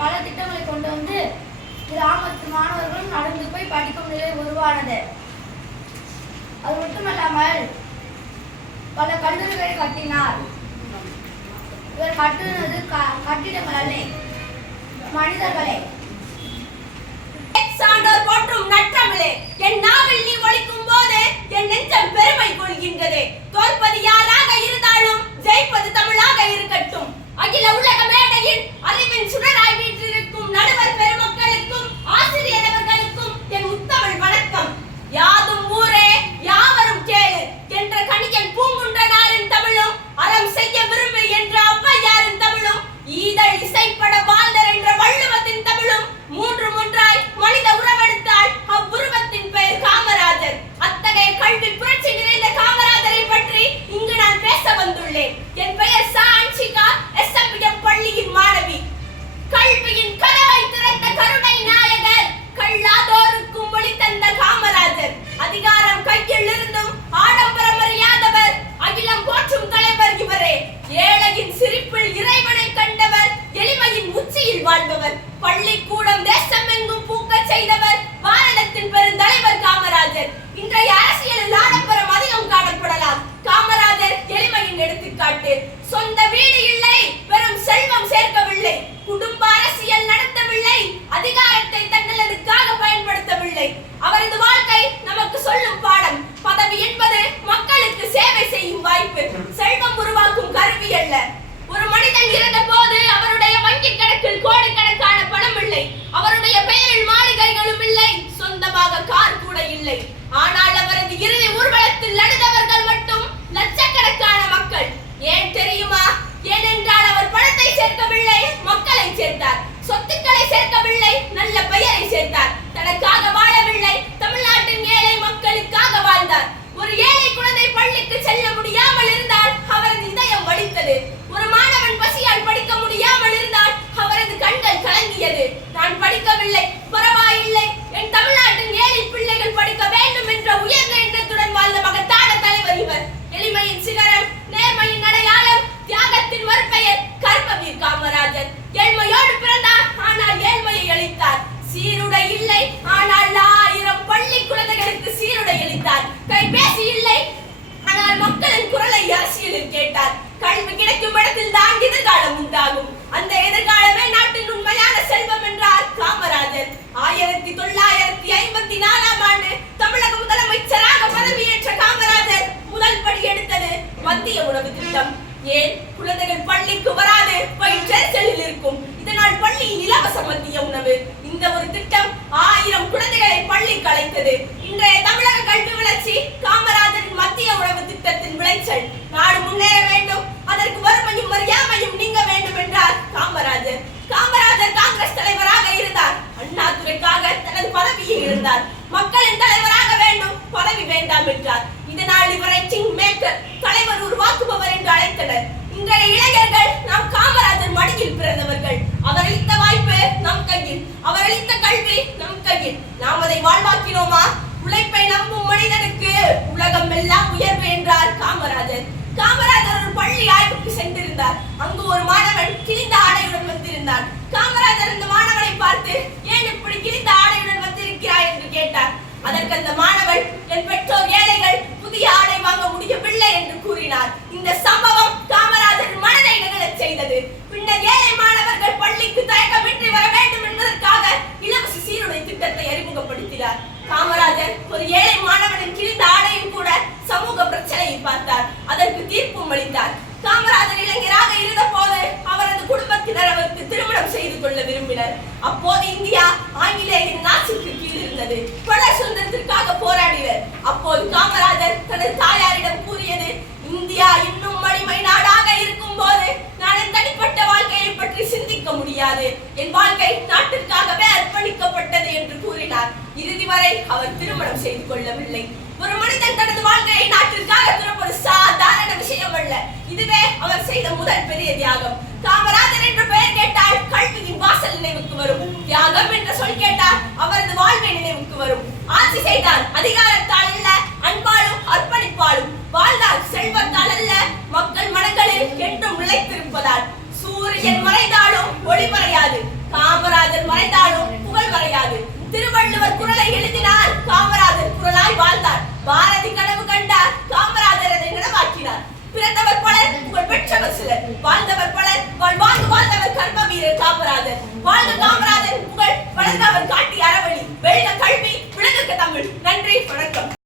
பல திட்டங்களை கொண்டு வந்து கிராமத்து மாணவர்களும் நடந்து போய் படிக்கும் நிலை உருவானது. அது மட்டுமல்லாமல் பல கல்லூரிகளை கட்டினார். இவர் கட்டுனது கட்டிடங்கள் அல்ல, மனிதர்களே. சான்றோர் போற்றும் நற்றமிழே, என் நாவில் நீ ஒலிக்கும் போது என் நெஞ்சம் பெருமை கொள்கின்றது. தோற்பது யாராக இருந்தாலும் ஜெயிப்பது தமிழாக இருக்கட்டும். அகில உலக மேடையில் அறிவின் சுடராய் வீற்றிருக்கும் நடுவர் பெருமக்களுக்கும் ஆசிரியர் அவர்களுக்கும் என் முத்தமிழ் வணக்கம். யாதும் ஊரே யாவரும் கேளு என்ற கணியன் பூங்குன்றனாரின் தமிழும், அறம் செய்ய விரும்பு என்ற ஔவையாரின் தமிழும், ஈதல் இசைப்பட வாழ்ந்தர் என்ற வள்ளுவத்தின் தமிழும் மூன்றாய் மனித உறவெடுத்தால் அவ்வுருவத்தின் பெயர் காமராஜர். அத்தகைய கல்வி புரட்சி நிறைந்த காமராஜரை பற்றி இங்கு நான் பேச வந்துள்ளேன். என் பெயர் சான்சிகா, SMBM பள்ளியின் மாணவி. கல்வியின் கதவை திறந்த கருணை நாயகர், கல்லாதோருக்கும் ஒளி தந்த காமராஜர். அதிகாரம் கையில் இருந்தும் ஆடம்பரம் அறியாதவர், அகிலம் போற்றும் தலைவர் இவரே. ஏழையின் சிரிப்பில் இறைவனை கண்டவர், எளிமையின் உச்சியில் வாழ்பவர். பள்ளிக்கூடம் தேசம் எங்கும் பூக்க செய்தவர், பாரதத்தின் பெருந்தலைவர் காமராஜர். இன்றைய அரசியலில் ஆடம்பரம் அதிகம் காணப்படலாம். காமராஜர் எளிமையின் எடுத்துக்காட்டு. சொந்த வீடு இல்லை, பெரும் செல்வம் சேர்க்கவில்லை. குடும்ப அரசியல் நடத்தவில்லை, அதிகாரத்தை தன்னலதுக்காக பயன்படுத்தவில்லை. அவரது வாழ்க்கை நமக்கு சொல்லும் பாடம். பதவி என்பது மக்களுக்கு சேவை செய்யும் வாய்ப்பு, செல்வம் உருவாக்கும் கருவி அல்ல. ஒரு மனிதன் இறந்த போது அவருடைய வங்கி கணக்கில் கோடிக்கணக்கான பணம் இல்லை, அவருடைய பெயரில் மாளிகைகளும் இல்லை, சொந்தமாக கார் கூட இல்லை. ஆனால் அவரது இறுதி ஊர்வலத்தில் அழுதவர்கள் மட்டும் லட்சக்கணக்கான மக்கள். ஏன் தெரியுமா? ஏனென்றால் அவர் பணத்தை சேர்க்கவில்லை, மக்களை சேர்த்தார். சொத்துக்களை சேர்க்கவில்லை, நல்ல பெயரை சேர்த்தார். தனக்காக வாழவில்லை, தமிழ்நாட்டின் ஏழை மக்களுக்காக வாழ்ந்தார். ஒரு ஏழை குழந்தை பள்ளிக்கு செல்ல முடியாமல் இருந்தால் அவரது இதயம் வலித்தது. ஒரு மாணவன் பசியால் படிக்க முடியாமல் இருந்தால் அவரது கண்கள் கலங்கியது. நான் படிக்கவில்லை, பரவாயில்லை, என் தமிழ்நாட்டின் ஏழை பிள்ளைகள் படிக்க வேண்டும் என்ற உயர்ந்த எண்ணத்துடன் வாழ்ந்த மகத்தான தலைவர் இவர். எளிமையின் சிகரம், நேர்மையின் அடையாளம், தியாகத்தின் மறுபெயர் கர்மவீர் காமராஜர். ஏழ்மையோடு பிறந்தார், ஆனால் ஏழ்மையை அளித்தார். சீருடை இல்லை, ஆனால் 1000 பள்ளி குழந்தைகளுக்கு சீருடை அளித்தார். கைபேசி இல்லை, ஆனால் மக்களின் குரலை அரசியலில் கேட்டார். கல்வி கிடைக்கும் இடத்தில் தான் எதிர்காலம் உண்டாகும். அந்த எதிர்காலமே நாட்டின் உண்மையான செல்வம் என்றார் காமராஜர். 1954ஆம் ஆண்டு தமிழக முதலமைச்சராக பதவியேற்ற காமராஜர் முதல் படி எடுத்தது மத்திய உணவு திட்டம். ஏன் குழந்தைகள் பள்ளிக்கு வராது வயிற்றெரிச்சலில் இருக்கும், இதனால் பள்ளியில் இலவச மத்திய உணவு. இந்த ஒரு திட்டம் 1000 குழந்தைகளை பள்ளிக்கு அழைத்தது. இன்றைய தமிழக கல்வி வளர்ச்சி காமராஜரின் மத்திய உணவு திட்டத்தின் விளைச்சல். நாடு முன்னேற வேண்டும், அதற்கு வறுமையும் அறியாமையும் நீங்க வேண்டும் என்றார் காமராஜர். காமராஜர் காங்கிரஸ் தலைவராக இருந்தார், அண்ணாதுரைக்காக தனது பதவியை இழந்தார். மக்களின் தலைவராக வேண்டும், பதவி வேண்டாம் என்றார். இதனால் இவரை கிங் மேக்கர், தலைவர் உருவாக்குபவர் என்று அழைத்தனர். இன்றைய இளைஞர்கள் நாம் காமராஜர் மடியில் பிறந்தவர்கள். அவர் அளித்த வாய்ப்பு நம் கையில், அவர் அளித்த கல்வி நம் கையில். நாம் அதை வாழ்வாக்கினோமா? உழைப்பை நம்பும் மனிதனுக்கு உலகம் எல்லாம் உயர்வு என்றார் காமராஜர். காமராஜர் ஒரு பள்ளி ஆய்வுக்கு சென்றிருந்தார். அங்கு ஒரு மாணவன் கிழிந்த ஆடையுடன் வந்திருந்தார். காமராஜர் அந்த மாணவனை பார்த்து, ஏன் இப்படி கிழிந்த ஆடையுடன் வந்திருக்கிறாய் என்று கேட்டார். அதற்கு அந்த மாணவன், என் பெற்றோர் ஏழைகள், புதிய ஆடை வாங்க முடியவில்லை என்று கூறினார். இந்த சம்பவம் காமராஜர் மனதை நகரச் செய்தது. பின்னர் ஏழை மாணவர்கள் பள்ளிக்கு தயக்கமின்றி வர வேண்டும் என்பதற்காக இலவச சீருடை திட்டத்தை அறிமுகப்படுத்தினார். காமராஜர் ஒரு ஏழை மாணவனின் கிழிந்த ஆடையும் கூட சமூக பிரச்சனையை பார்த்தார், அதற்கு தீர்ப்பும் அளித்தார். காமராஜர் இளைஞராக இருந்த போது அவரது குடும்பத்தினர் அவருக்கு திருமணம் செய்து கொள்ள விரும்பினர். அப்போது இந்தியா ஆங்கிலேயரின் ஆட்சிக்கு கீழ் இருந்தது. பல சுதந்திரத்திற்காக போராடினர். அப்போது காமராஜர் தனது தாயாரிடம் கூறியது, இந்தியா இன்னும் அடிமை நாடாக இருக்கும் போது நான் என் தனிப்பட்ட வாழ்க்கையை பற்றி சிந்திக்க முடியாது. என் வாழ்க்கை நாட்டிற்காகவே அர்ப்பணிக்கப்பட்டது என்று கூறினார். இறுதி வரை அவர் திருமணம் செய்து கொள்ளவில்லை. ஒரு மனிதன் தனது வாழ்க்கையை நாட்டிற்காக துறப்பது சாதாரண விஷயம் அல்ல. இதுவே அவர் செய்த முதல் பெரிய தியாகம். காமராஜர் என்ற பெயர் கேட்டால் கல்வியின் வாசல் நினைவுக்கு வரும். தியாகம் என்ற சொல் கேட்டால் அவரது வாழ்வை நினைவுக்கு வரும். ஆட்சி செய்தால் அதிகாரத்தால் அல்ல, அன்பாலும் அர்ப்பணிப்பாலும். வாழ்ந்தால் செல்வத்தால் அல்ல, மக்கள் மனங்களில் என்றும் நிலைத்திருப்பதால். சூரியன் மறைந்தாலும் ஒளி மறையாது, காமராஜர் மறைந்தாலும் புகழ் மறையாது. திருவள்ளுவர் குறளை எழுதினார், காமராஜர் குறளாய் வாழ்ந்தார். பாரதி கனவு கண்டார், காமராஜர் அதை நினைவாக்கினார். பிறந்தவர் பலர், புகழ் பெற்றவர் சிலர். வாழ்ந்தவர் பலர், வாழ்ந்தவர் கர்ம வீரர் காமராஜர். வாழ்ந்த காமராஜர் புகழ், வளர்ந்தவர் காட்டி அறவழி. வெல்க கல்வி, விளங்குக தமிழ். நன்றி, வணக்கம்.